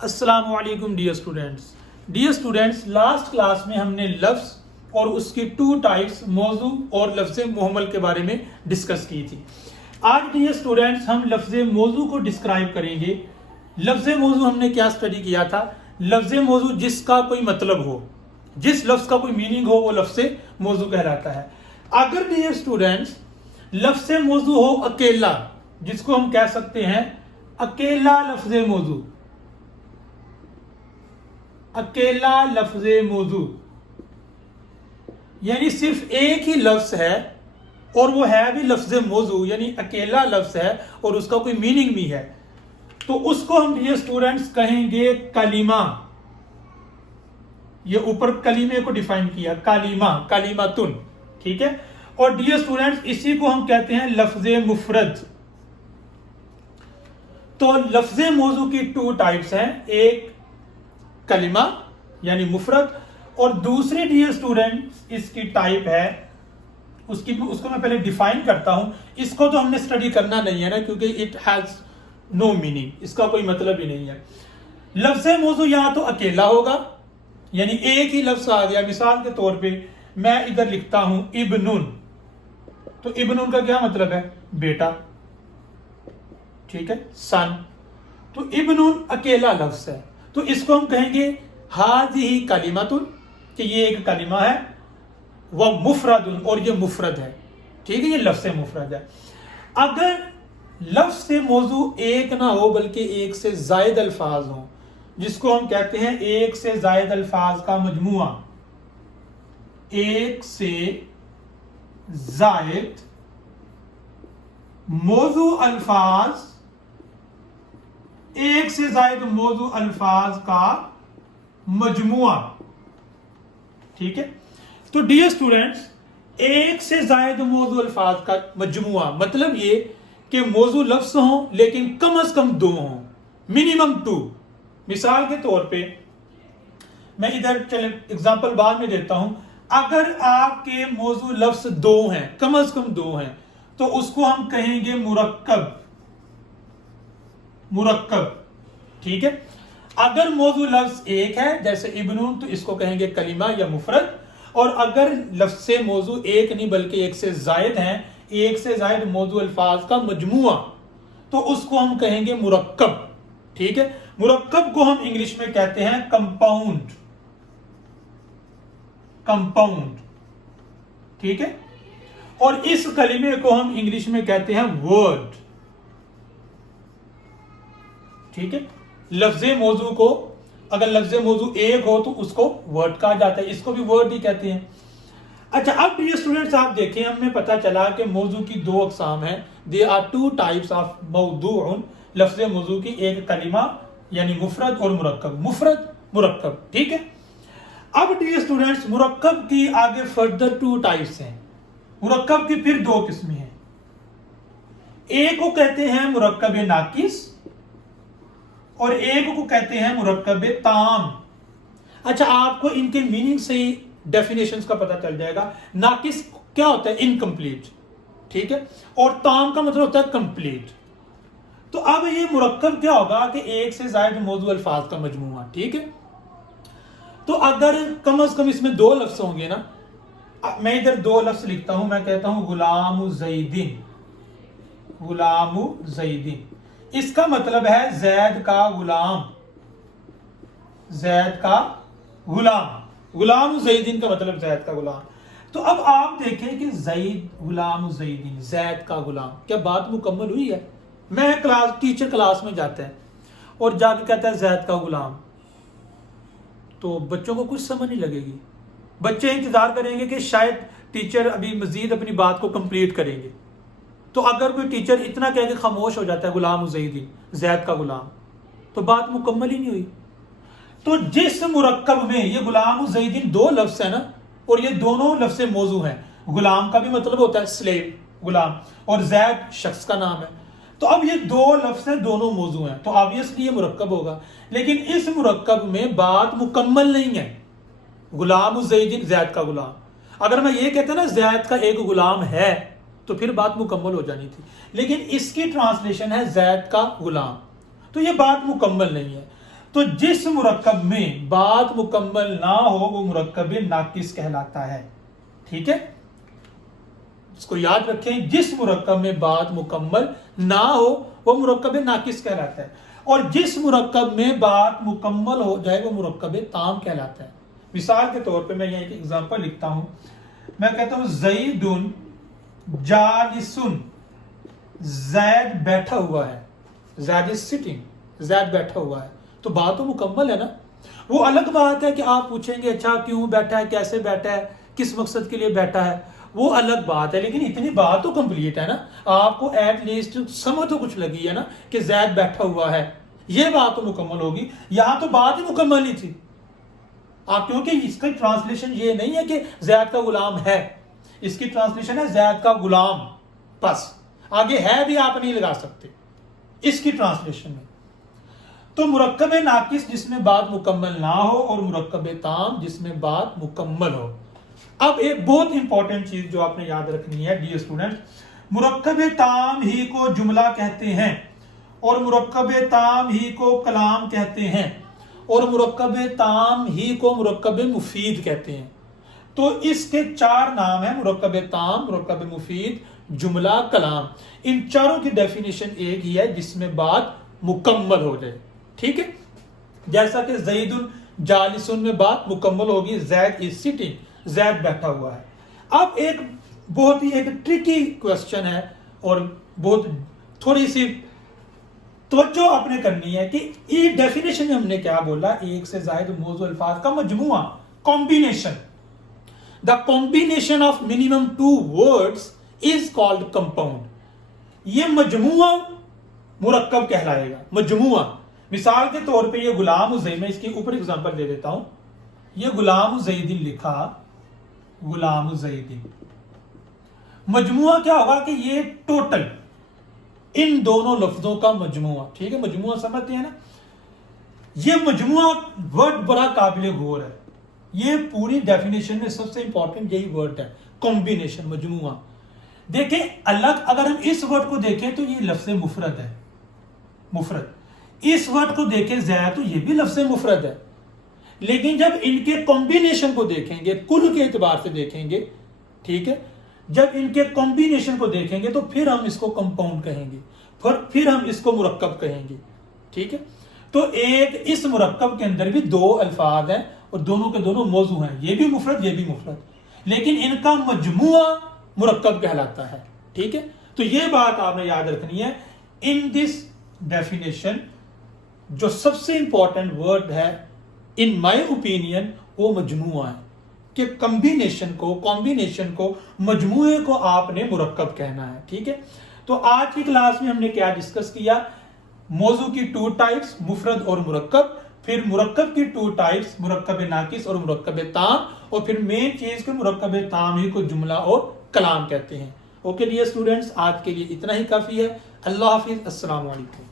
السلام علیکم dear students last class میں ہم نے لفظ اور اس کی ٹو ٹائپس موضوع اور لفظ محمل کے بارے میں ڈسکس کی تھی. آج ڈیئر اسٹوڈینٹس ہم لفظ موضوع کو ڈسکرائب کریں گے. لفظ موضوع ہم نے کیا اسٹڈی کیا تھا؟ لفظ موضوع جس کا کوئی مطلب ہو، جس لفظ کا کوئی میننگ ہو، وہ لفظ موضوع کہلاتا ہے. اگر ڈیئر اسٹوڈینٹس لفظ موضوع ہو اکیلا، جس کو ہم کہہ سکتے ہیں اکیلا لفظ موضوع، اکیلا لفظ موضوع یعنی صرف ایک ہی لفظ ہے اور وہ ہے بھی لفظ موضوع، یعنی اکیلا لفظ ہے اور اس کا کوئی میننگ بھی ہے، تو اس کو ہم ڈیئر اسٹوڈنٹس کہیں گے کلمہ. یہ اوپر کلمے کو ڈیفائن کیا، کلمہ، کلمتن، ٹھیک ہے. اور ڈیئر اسٹوڈنٹس اسی کو ہم کہتے ہیں لفظ مفرد. تو لفظ موضوع کی ٹو ٹائپس ہیں، ایک کلمہ یعنی مفرد، اور دوسری ڈیئر اسٹوڈنٹس اس کی ٹائپ ہے، اس کو میں پہلے ڈیفائن کرتا ہوں. اس کو تو ہم نے اسٹڈی کرنا نہیں ہے نا، کیونکہ اٹ ہیز نو میننگ، اس کا کوئی مطلب ہی نہیں ہے. لفظ موضوع یہاں تو اکیلا ہوگا، یعنی ایک ہی لفظ آ گیا. مثال کے طور پہ میں ادھر لکھتا ہوں ابنن، تو ابنن کا کیا مطلب ہے؟ بیٹا، ٹھیک ہے، سن. تو ابنن اکیلا لفظ ہے، تو اس کو ہم کہیں گے ہذہ کلمۃ، کہ یہ ایک کلمہ ہے، ومفرد، اور یہ مفرد ہے، ٹھیک ہے، یہ لفظ مفرد ہے. اگر لفظ سے موضوع ایک نہ ہو بلکہ ایک سے زائد الفاظ ہوں، جس کو ہم کہتے ہیں ایک سے زائد الفاظ کا مجموعہ، ایک سے زائد موضوع الفاظ، ایک سے زائد موضوع الفاظ کا مجموعہ، ٹھیک ہے. تو ڈیئر اسٹوڈنٹس ایک سے زائد موضوع الفاظ کا مجموعہ مطلب یہ کہ موضوع لفظ ہوں لیکن کم از کم دو ہوں، منیمم 2. مثال کے طور پہ میں ادھر چلے اگزامپل بعد میں دیتا ہوں. اگر آپ کے موضوع لفظ 2 ہیں، کم از کم 2 ہیں، تو اس کو ہم کہیں گے مرکب، مرکب، ٹھیک ہے. اگر موضوع لفظ ایک ہے جیسے ابنون، تو اس کو کہیں گے کلمہ یا مفرد. اور اگر لفظ سے موضوع ایک نہیں بلکہ ایک سے زائد ہیں، ایک سے زائد موضوع الفاظ کا مجموعہ، تو اس کو ہم کہیں گے مرکب، ٹھیک ہے. مرکب کو ہم انگلش میں کہتے ہیں کمپاؤنڈ، کمپاؤنڈ، ٹھیک ہے. اور اس کلمے کو ہم انگلش میں کہتے ہیں ورڈ، ٹھیک ہے. لفظ موضوع کو اگر لفظ موضوع ایک ہو تو اس کو ورڈ کہا جاتا ہے، اس کو بھی ورڈ ہی کہتے ہیں. اچھا، اب ڈیئر اسٹوڈنٹس آپ دیکھیں، ہمیں پتہ چلا کہ موضوع کی 2 اقسام ہیں. دے آر 2 ٹائپس آف موضوع. لفظ موضوع کی ایک کلمہ یعنی مفرد اور مرکب، مفرد مرکب، ٹھیک ہے. اب ڈیئر اسٹوڈنٹس مرکب کی آگے فردر 2 ٹائپس ہیں. مرکب کی پھر 2 قسمیں ہیں. ایک کو کہتے ہیں مرکب ناقص اور ایک کو کہتے ہیں مرکب تام. اچھا، آپ کو ان کے میننگ سے ہی ڈیفینیشنز کا پتہ چل جائے گا. ناقص کیا ہوتا ہے؟ انکمپلیٹ، ٹھیک ہے. اور تام کا مطلب ہوتا ہے کمپلیٹ. تو اب یہ مرکب کیا ہوگا کہ ایک سے زائد موضوع الفاظ کا مجموعہ، ٹھیک ہے. تو اگر کم از کم اس میں 2 لفظ ہوں گے نا، میں ادھر 2 لفظ لکھتا ہوں، میں کہتا ہوں غلام زیدن، غلام زیدن. اس کا مطلب ہے زید کا غلام، زید کا غلام. غلام زیدن کا مطلب زید کا غلام. تو اب آپ دیکھیں کہ زید، غلام زیدن، زید کا غلام، کیا بات مکمل ہوئی ہے؟ میں ٹیچر کلاس میں جاتا ہے اور جا کے کہتا ہے زید کا غلام، تو بچوں کو کچھ سمجھ نہیں لگے گی. بچے انتظار کریں گے کہ شاید ٹیچر ابھی مزید اپنی بات کو کمپلیٹ کریں گے. تو اگر کوئی ٹیچر اتنا کہہ کے خاموش ہو جاتا ہے غلام زیدن، زید کا غلام، تو بات مکمل ہی نہیں ہوئی. تو جس مرکب میں یہ غلام زیدن 2 لفظ ہیں نا، اور یہ دونوں لفظ موضوع ہیں، غلام کا بھی مطلب ہوتا ہے سلیو، غلام، اور زید شخص کا نام ہے. تو اب یہ 2 لفظ ہیں، دونوں موضوع ہیں، تو آبویسلی یہ مرکب ہوگا. لیکن اس مرکب میں بات مکمل نہیں ہے. غلام زیدن، زید کا غلام. اگر میں یہ کہتا نا زید کا ایک غلام ہے، تو پھر بات مکمل ہو جانی تھی. لیکن اس کی ٹرانسلیشن ہے زید کا غلام، تو یہ بات مکمل نہیں ہے. تو جس مرکب میں بات مکمل نہ ہو وہ مرکب ناقص کہلاتا ہے. ٹھیک ہے, اس کو یاد رکھیں, جس مرکب میں بات مکمل نہ ہو وہ مرکب ناقص کہلاتا ہے, اور جس مرکب میں بات مکمل ہو جائے وہ مرکب تام کہلاتا ہے. مثال کے طور پہ میں یہاں ایک ایگزامپل لکھتا ہوں, میں کہتا ہوں زیدن جالسن, زید بیٹھا ہوا ہے, زید از سٹنگ, زید بیٹھا ہوا ہے, تو بات تو مکمل ہے نا. وہ الگ بات ہے کہ آپ پوچھیں گے اچھا کیوں بیٹھا ہے, کیسے بیٹھا ہے, کس مقصد کے لیے بیٹھا ہے, وہ الگ بات ہے, لیکن اتنی بات تو کمپلیٹ ہے نا. آپ کو ایٹ لیسٹ سمجھ تو کچھ لگی ہے نا کہ زید بیٹھا ہوا ہے, یہ بات تو مکمل ہوگی. یہاں تو بات ہی مکمل نہیں تھی آپ, کیونکہ اس کا ٹرانسلیشن یہ نہیں ہے کہ زید کا غلام ہے, اس کی ٹرانسلیشن ہے زید کا غلام, بس آگے ہے بھی آپ نہیں لگا سکتے اس کی ٹرانسلیشن میں. تو مرکب ناقص جس میں بات مکمل نہ ہو, اور مرکب تام جس میں بات مکمل ہو. اب ایک بہت امپورٹنٹ چیز جو آپ نے یاد رکھنی ہے ڈیئر اسٹوڈنٹ, مرکب تام ہی کو جملہ کہتے ہیں, اور مرکب تام ہی کو کلام کہتے ہیں, اور مرکب تام ہی کو مرکب مفید کہتے ہیں. تو اس کے 4 نام ہیں, مرکب تام, مرکب مفید, جملہ, کلام. ان چاروں کی ڈیفینیشن ایک ہی ہے, جس میں بات مکمل ہو جائے. ٹھیک ہے, جیسا کہ زیدن جالسن میں بات مکمل ہوگی, زید از سٹنگ, زید بیٹھا ہوا ہے. اب ایک بہت ہی ایک ٹرکی کوسچن ہے, اور بہت تھوڑی سی توجہ آپ نے کرنی ہے کہ یہ ڈیفینیشن میں ہم نے کیا بولا, ایک سے زائد موضوع الفاظ کا مجموعہ, combination. The combination of minimum 2 words is called compound. یہ مجموعہ مرکب کہلائے گا, مجموعہ. مثال کے طور پہ یہ غلام زید, میں اس کے اوپر ایگزامپل دے دیتا ہوں. یہ غلام زیدن لکھا, غلام زیدن, مجموعہ کیا ہوگا کہ یہ ٹوٹل ان دونوں لفظوں کا مجموعہ. ٹھیک ہے, مجموعہ سمجھتے ہیں نا, یہ مجموعہ ورڈ بڑا قابل غور ہے. یہ پوری ڈیفینیشن میں سب سے امپورٹنٹ یہی ورڈ ہے, کمبینیشن, مجموعہ. دیکھیں الگ, اگر ہم اس ورڈ کو دیکھیں تو یہ لفظ مفرد ہے, مفرد. اس ورڈ کو دیکھیں زید, تو یہ بھی لفظ مفرد ہے. لیکن جب ان کے کمبینیشن کو دیکھیں گے, کل کے اعتبار سے دیکھیں گے, ٹھیک ہے, جب ان کے کمبینیشن کو دیکھیں گے تو پھر ہم اس کو کمپاؤنڈ کہیں گے, پھر ہم اس کو مرکب کہیں گے. ٹھیک ہے, تو ایک اس مرکب کے اندر بھی 2 الفاظ ہیں, اور دونوں کے دونوں موضوع ہیں, یہ بھی مفرد, یہ بھی مفرد, لیکن ان کا مجموعہ مرکب کہلاتا ہے. ٹھیک ہے, تو یہ بات آپ نے یاد رکھنی ہے. ان دس ڈیفینیشن جو سب سے امپورٹنٹ ورڈ ہے ان مائی اوپینین وہ مجموعہ ہے, کہ کمبینیشن کو مجموعے کو آپ نے مرکب کہنا ہے. ٹھیک ہے, تو آج کی کلاس میں ہم نے کیا ڈسکس کیا, موضوع کی 2 ٹائپس, مفرد اور مرکب, پھر مرکب کی 2 ٹائپس, مرکب ناقص اور مرکب تام, اور پھر مین چیز کے مرکب تام ہی کو جملہ اور کلام کہتے ہیں. اوکے ڈیئر اسٹوڈنٹس, آج کے لیے اتنا ہی کافی ہے. اللہ حافظ, السلام علیکم.